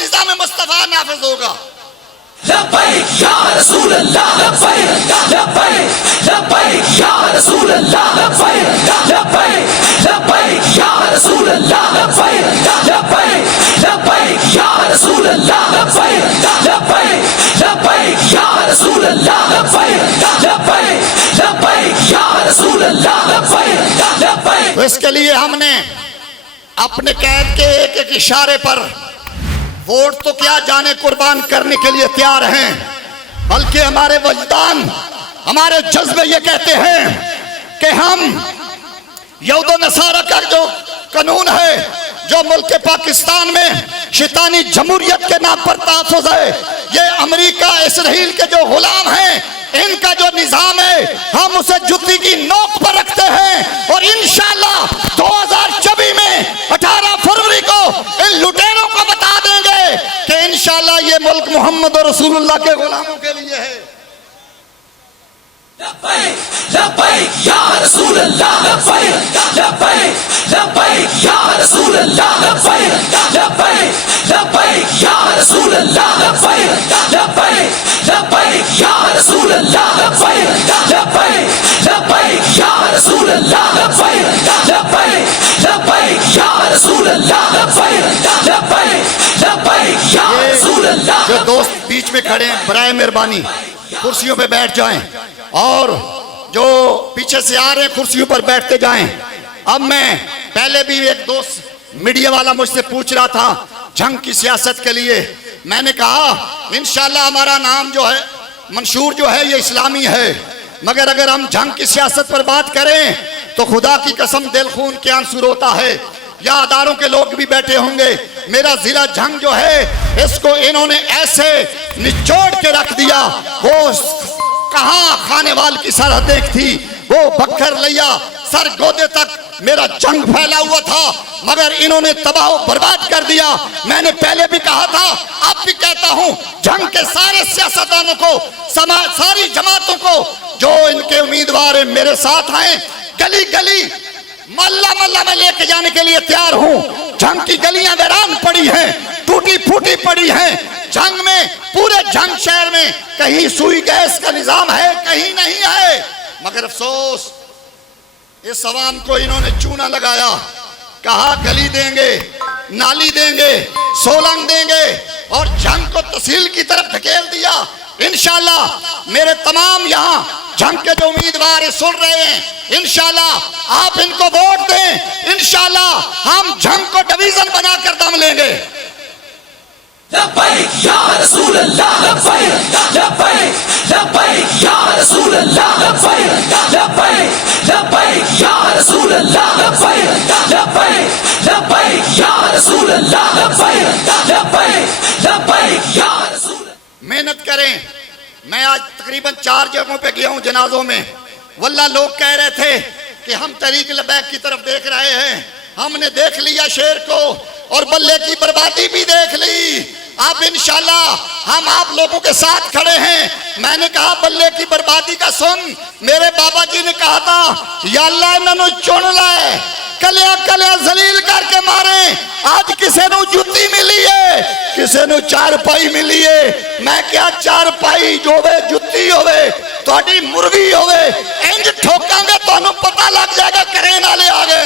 نظام مصطفیٰ نافذ ہوگا۔ لبیک یا رسول اللہ، لبیک لبیک لبیک یا رسول اللہ، لبیک لبیک لبیک یا رسول اللہ، لبیک لبیک لبیک یا رسول اللہ، لبیک لبیک لبیک یا رسول اللہ، لبیک لبیک لبیک یا رسول اللہ، لبیک لبیک۔ تو اس کے لیے ہم نے اپنے قید کے ایک ایک اشارے پر ووٹ تو کیا جانے قربان کرنے کے لیے تیار ہیں، بلکہ ہمارے وجدان، ہمارے جذبے یہ کہتے ہیں کہ ہم یہود و نصارہ کا جو قانون ہے، جو ملک پاکستان میں شیطانی جمہوریت کے نام پر تحفظ ہے، یہ امریکہ اسرائیل کے جو غلام ہیں ان کا جو نظام ہے، ہم اسے جوتی کی نوک پر رکھتے ہیں، اور انشاءاللہ 2024 میں 18 فروری کو ان لٹیروں کو بتا دیں گے کہ انشاءاللہ یہ ملک محمد رسول اللہ کے غلاموں کے لیے ہے۔ لبیک لبیک یا رسول اللہ، لبیک لبیک لبیک یا رسول اللہ، لبیک لبیک لبیک یا رسول اللہ، لبیک لبیک لبیک یا رسول اللہ، لبیک لبیک لبیک یا رسول اللہ، لبیک لبیک لبیک یا رسول اللہ، لبیک لبیک لبیک یا رسول اللہ۔ جو دوست بیچ میں کھڑے ہیں برائے مہربانی کرسیوں پہ بیٹھ جائیں، اور جو پیچھے سے آ رہے ہیں کرسیوں پر بیٹھتے جائیں۔ اب میں پہلے بھی ایک دوست میڈیا والا مجھ سے پوچھ رہا تھا جنگ کی سیاست کے لیے، میں نے کہا انشاءاللہ ہمارا نام جو ہے منشور جو ہے یہ اسلامی ہے، مگر اگر ہم جنگ کی سیاست پر بات کریں تو خدا کی قسم دل خون کے آنسو روتا ہے۔ یا اداروں کے لوگ بھی بیٹھے ہوں گے، میرا ضلع جنگ جو ہے اس کو انہوں نے ایسے نچوڑ کے رکھ دیا، وہ کہاں خانے وال کی سرحدیں تھی، وہ بکھر لیا سر گودے تک میرا جنگ پھیلا ہوا تھا، مگر انہوں نے تباہ و برباد کر دیا۔ میں نے پہلے بھی کہا تھا، اب بھی کہتا ہوں، جنگ کے سارے سیاستدانوں کو، ساری جماعتوں کو جو ان کے امیدوار ہیں میرے ساتھ آئیں، گلی گلی محلہ محلہ میں لے کے جانے کے لیے تیار ہوں۔ جنگ کی گلیاں ویران پڑی ہیں، ٹوٹی پھوٹی پڑی ہیں، جنگ میں پورے جنگ شہر میں کہیں سوئی گیس کا نظام ہے، کہیں نہیں ہے، مگر افسوس اس عوام کو انہوں نے چونا لگایا، کہا گلی دیں گے، نالی دیں گے، سولنگ دیں گے، اور جنگ کو تحصیل کی طرف دھکیل دیا۔ انشاءاللہ میرے تمام یہاں جنگ کے جو امیدوار سن رہے ہیں، انشاءاللہ آپ ان کو ووٹ دیں، انشاءاللہ ہم جنگ کو ڈویژن بنا کر دم لیں گے۔ لبیک یا رسول اللہ، لبیک لبیک لبیک یا رسول اللہ، لبیک لبیک لبیک یا رسول اللہ، لبیک لبیک لبیک یا رسول اللہ، لبیک لبیک لبیک یا رسول اللہ۔ محنت کریں۔ میں آج تقریباً 4 جگہوں پہ گیا ہوں جنازوں میں، واللہ لوگ کہہ رہے تھے کہ ہم تحریک لبیک کی طرف دیکھ رہے ہیں، ہم نے دیکھ لیا شیر کو اور بلے کی بربادی بھی دیکھ لی، اب انشاءاللہ ہم آپ لوگوں کے ساتھ کھڑے ہیں۔ میں نے کہا بلے کی بربادی کا سن، میرے بابا جی نے کہا تھا یا اللہ انہوں چن لائے، کلیا کلیا ذلیل کر کے مارے، آج کسے نو جوتی ملی ہے، کسے نو چارپائی ملی ہے، میں کیا چارپائی جو ہوئے جوتی ہوئے توڑی مرغی ہوئے، انج ٹھوکاں گے تو انہوں پتہ لگ جائے گا کرین آلے آگئے۔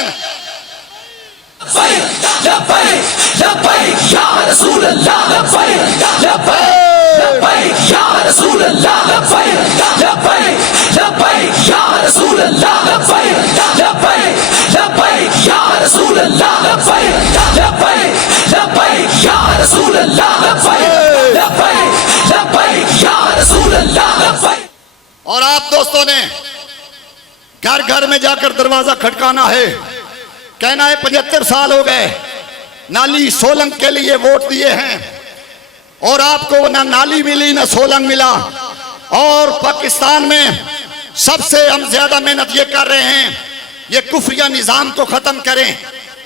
لبیک لبیک لبیک یا رسول اللہ، لبیک لبیک لبیک یا رسول اللہ، لبیک لبیک لبیک یا رسول اللہ، لبیک لبیک لبیک یا رسول اللہ، لبیک لبیک لبیک یا رسول اللہ، لبیک لبیک لبیک یا رسول اللہ، لبیک۔ اور آپ دوستوں نے گھر گھر میں جا کر دروازہ کھٹکانا ہے، کہنا ہے 75 سال ہو گئے نالی سولنگ کے لیے ووٹ دیے ہیں، اور آپ کو نہ نالی ملی نہ سولنگ ملا، اور پاکستان میں سب سے ہم زیادہ محنت یہ کر رہے ہیں، یہ کفریہ نظام کو ختم کریں،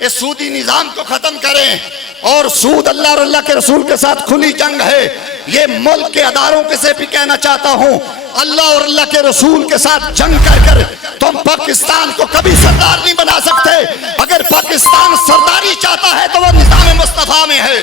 اس سودی نظام کو ختم کریں، اور سود اللہ اور اللہ کے رسول کے ساتھ کھلی جنگ ہے۔ یہ ملک کے اداروں کے سے بھی کہنا چاہتا ہوں، اللہ اور اللہ کے رسول کے ساتھ جنگ کر کر تم پاکستان کو کبھی سردار نہیں بنا سکتے۔ اگر پاکستان سرداری چاہتا ہے تو وہ نظام مصطفیٰ میں ہے۔